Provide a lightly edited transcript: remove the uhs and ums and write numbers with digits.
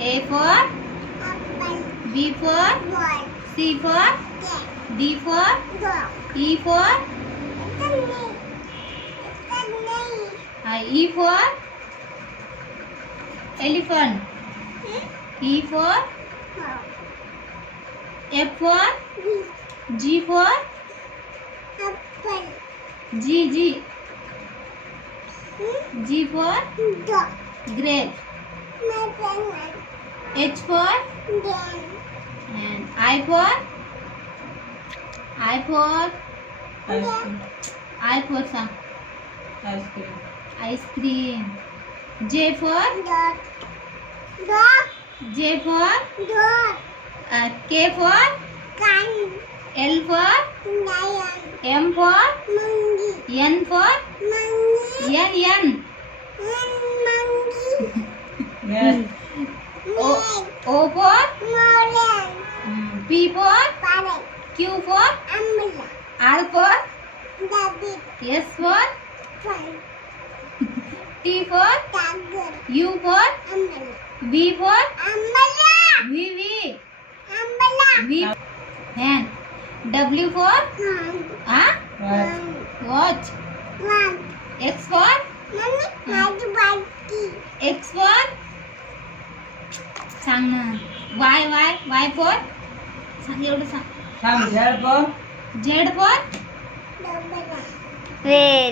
A for B for C for D for E for E for elephant. E for F for G for G for grape. H for and I for some ice cream. J for K for L for M for N for N. Yes. O for P for Q for R for S for T for U for V for V hand. W for watch. X for सांग ना. Y for सांग एवढं सांग. सांग. Z for Very